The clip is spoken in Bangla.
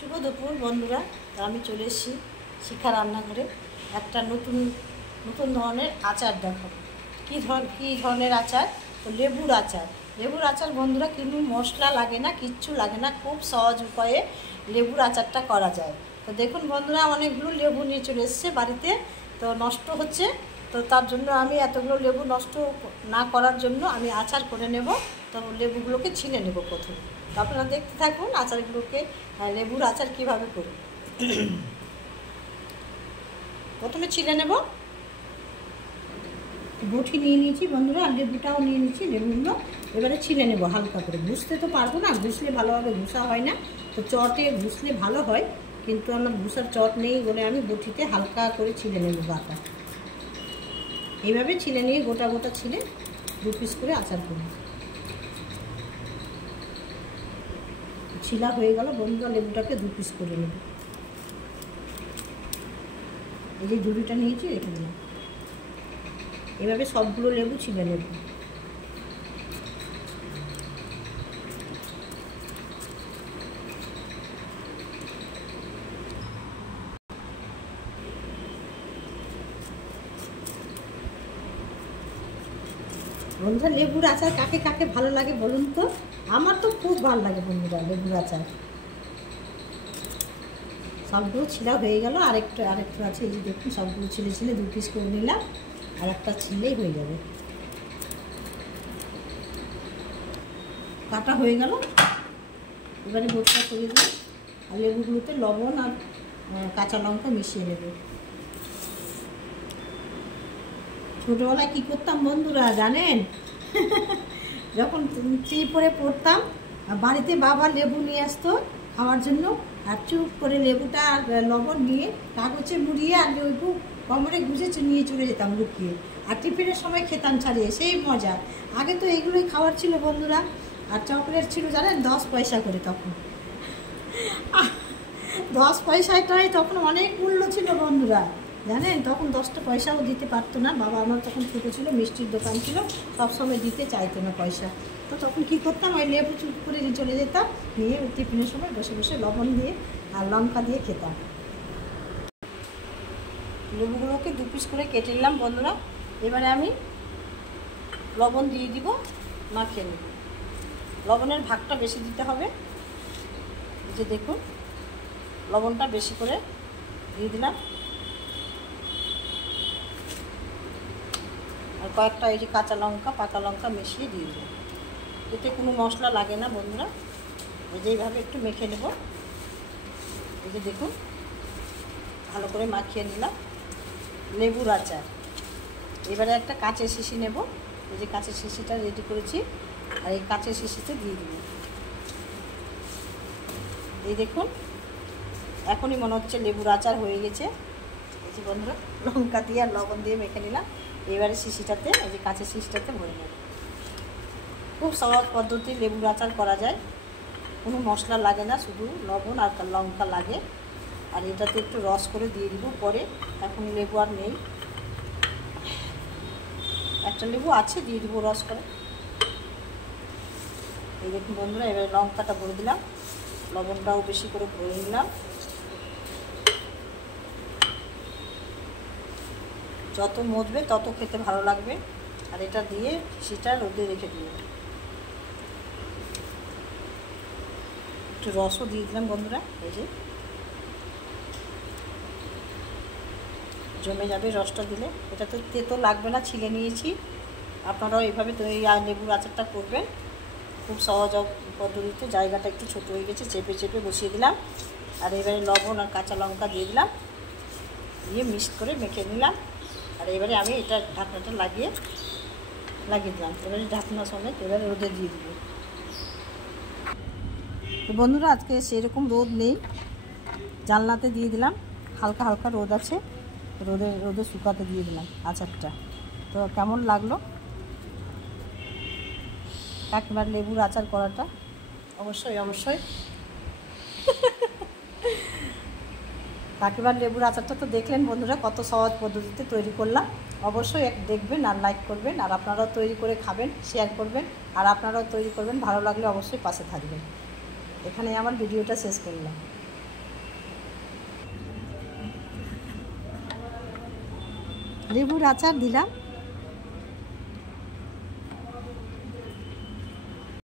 শুভ দুপুর বন্ধুরা। আমি চলে এসেছি শিখা রান্নাঘরে। একটা নতুন নতুন ধরনের আচার দেখাবো। কী ধরনের আচার? তো লেবুর আচার। লেবুর আচার বন্ধুরা, কিন্তু মশলা লাগে না, কিচ্ছু লাগে না, খুব সহজ উপায়ে লেবুর আচারটা করা যায়। তো দেখুন বন্ধুরা, অনেকগুলো লেবু নিয়ে চলে এসছে বাড়িতে, তো নষ্ট হচ্ছে। তো তার জন্য আমি এতগুলো লেবু নষ্ট না করার জন্য আমি আচার করে নেব। তো লেবুগুলোকে ছিলে নেব প্রথমে। তো আপনারা দেখতে থাকুন আচারগুলোকে, লেবুর আচার কীভাবে করি। প্রথমে ছিলে নেব। বটি নিয়ে নিয়েছি বন্ধুরা, আর লেবুটাও নিয়ে নিয়েছি। লেবুগুলো এবারে ছিলে নেব হালকা করে। ঘুষতে তো পারবো না, ঘুষলে ভালোভাবে ঘুষা হয় না। তো চটে ঘুষলে ভালো হয়, কিন্তু আমার ঘুষার চট নেই বলে আমি বটিতে হালকা করে ছিলে নেব গাটা। এইভাবে ছিলে নিয়ে গোটা গোটা ছিলে 2 পিস করে আচার করব। ছিলা হয়ে গেল বন্ধুরা, লেবুটাকে 2 পিস করে নেব। এই যে ঝুড়িটা নিয়েছি রেখে দিলাম। এভাবে সবগুলো লেবু ছিলে নেব। বন্ধুরা, লেবুর আচার কাকে কাকে ভালো লাগে বলুন তো? আমার তো খুব ভালো লাগে বন্ধুরা লেবুর আচার। সবগুলো ছিলা হয়ে গেল। আরেকটু আছে, এই যে দেখুন সবগুলো ছিলে 2 পিস করে নিলাম। আর একটা ছিলেই হয়ে যাবে। কাটা হয়ে গেল। এবারে বোটটা করে দিই, আর লেবুগুলোতে লবণ আর কাঁচা লঙ্কা মিশিয়ে নেব। ছোটোবেলায় কী করতাম বন্ধুরা জানেন? যখন 3 পড়তাম, বাড়িতে বাবা লেবু নিয়ে আসতো খাওয়ার জন্য, আর চুপ করে লেবুটা আর লবণ নিয়ে কাগজে মুড়িয়ে আর লেবু কোমরে গুঁজে নিয়ে চলে যেতাম লুকিয়ে। আর টিফিনের সময় খেতাম ছাড়িয়ে, সেই মজা। আগে তো এইগুলোই খাওয়ার ছিল বন্ধুরা। আর চকলেট ছিল জানেন 10 পয়সা করে। তখন 10 পয়সাটাই তখন অনেক মূল্য ছিল বন্ধুরা, জানেন? তখন 10টা পয়সাও দিতে পারতো না বাবা। আমার তখন ছোটো ছিল, মিষ্টির দোকান ছিল, সবসময় দিতে চাইতো না পয়সা। তো তখন কী করতাম, ওই লেবু চুপ করে চলে যেতাম, নিয়ে টিফিনের সময় বসে বসে লবণ দিয়ে আর লঙ্কা দিয়ে খেতাম। লেবুগুলোকে 2 পিস করে কেটে নিলাম বন্ধুরা। এবারে আমি লবণ দিয়ে দিব, মাখিয়ে নেব। লবণের ভাগটা বেশি দিতে হবে। এই যে দেখুন, লবণটা বেশি করে দিয়ে দিলাম। আর কয়েকটা এই যে কাঁচা লঙ্কা, পাকা লঙ্কা মিশিয়ে দিয়ে দেবো। এতে কোনো মশলা লাগে না বন্ধুরা। এই যে এইভাবে একটু মেখে নেব। এই যে দেখুন, ভালো করে মাখিয়ে নিলাম লেবুর আচার। এবারে একটা কাঁচের শিশি নেব। এই যে কাঁচের শিশিটা রেডি করেছি, আর এই কাঁচের শিশিতে দিয়ে দেব। এই দেখুন, এখনই মনে হচ্ছে লেবুর আচার হয়ে গেছে। এই যে বন্ধুরা, লঙ্কা দিয়ে আর লবণ দিয়ে মেখে নিলাম। এবারে শিশিটাতে, এই যে কাঁচের শিশিটাতে ভরে নেব। খুব সহজ পদ্ধতি লেবুর আচার করা যায়, কোনো মশলা লাগে না, শুধু লবণ আর লঙ্কা লাগে। আর এটাতে একটু রস করে দিয়ে দিব পরে। এখন লেবু আর নেই, একটা লেবু আছে, দিয়ে দিব রস করে। এই দেখুন বন্ধুরা, এবারে লঙ্কাটা ভরে দিলাম, লবণটাও বেশি করে ভরে নিলাম। যত মজবে তত খেতে ভালো লাগবে। আর এটা দিয়ে সেটা রোদে রেখে দিল। একটু রসও দিয়ে দিলাম বন্ধুরা। এই যে জমে যাবে রসটা দিলে। এটা তো তেতো লাগবে না, ছিলে নিয়েছি। আপনারাও এইভাবে তো এই লেবুর আচারটা করবেন, খুব সহজ পদ্ধতিতে। জায়গাটা একটু ছোটো হয়ে গেছে, চেপে চেপে বসিয়ে দিলাম। আর এবারে লবণ আর কাঁচা লঙ্কা দিয়ে দিলাম, দিয়ে মিক্সড করে মেখে নিলাম। আর এবারে আমি এটা ঢাকনাটা লাগিয়ে দিলাম। এবারে ঢাকনা সমেত এবারে রোদে দিয়ে দিব। তো বন্ধুরা, আজকে সেরকম রোদ নেই, জানলাতে দিয়ে দিলাম। হালকা হালকা রোদ আছে, রোদে শুকাতে দিয়ে দিলাম আচারটা। তো কেমন লাগলো একবার লেবুর আচার করাটা? অবশ্যই কাকিমার লেবুর আচারটা তো দেখলেন বন্ধুরা, কত সহজ পদ্ধতিতে তৈরি করলাম। অবশ্যই দেখবেন আর লাইক করবেন, আর আপনারাও তৈরি করে খাবেন, শেয়ার করবেন। আর আপনারাও তৈরি করবেন, ভালো লাগলে অবশ্যই পাশে থাকবেন। এখানে আমার ভিডিওটা শেষ করলাম। লেবুর আচার দিলাম।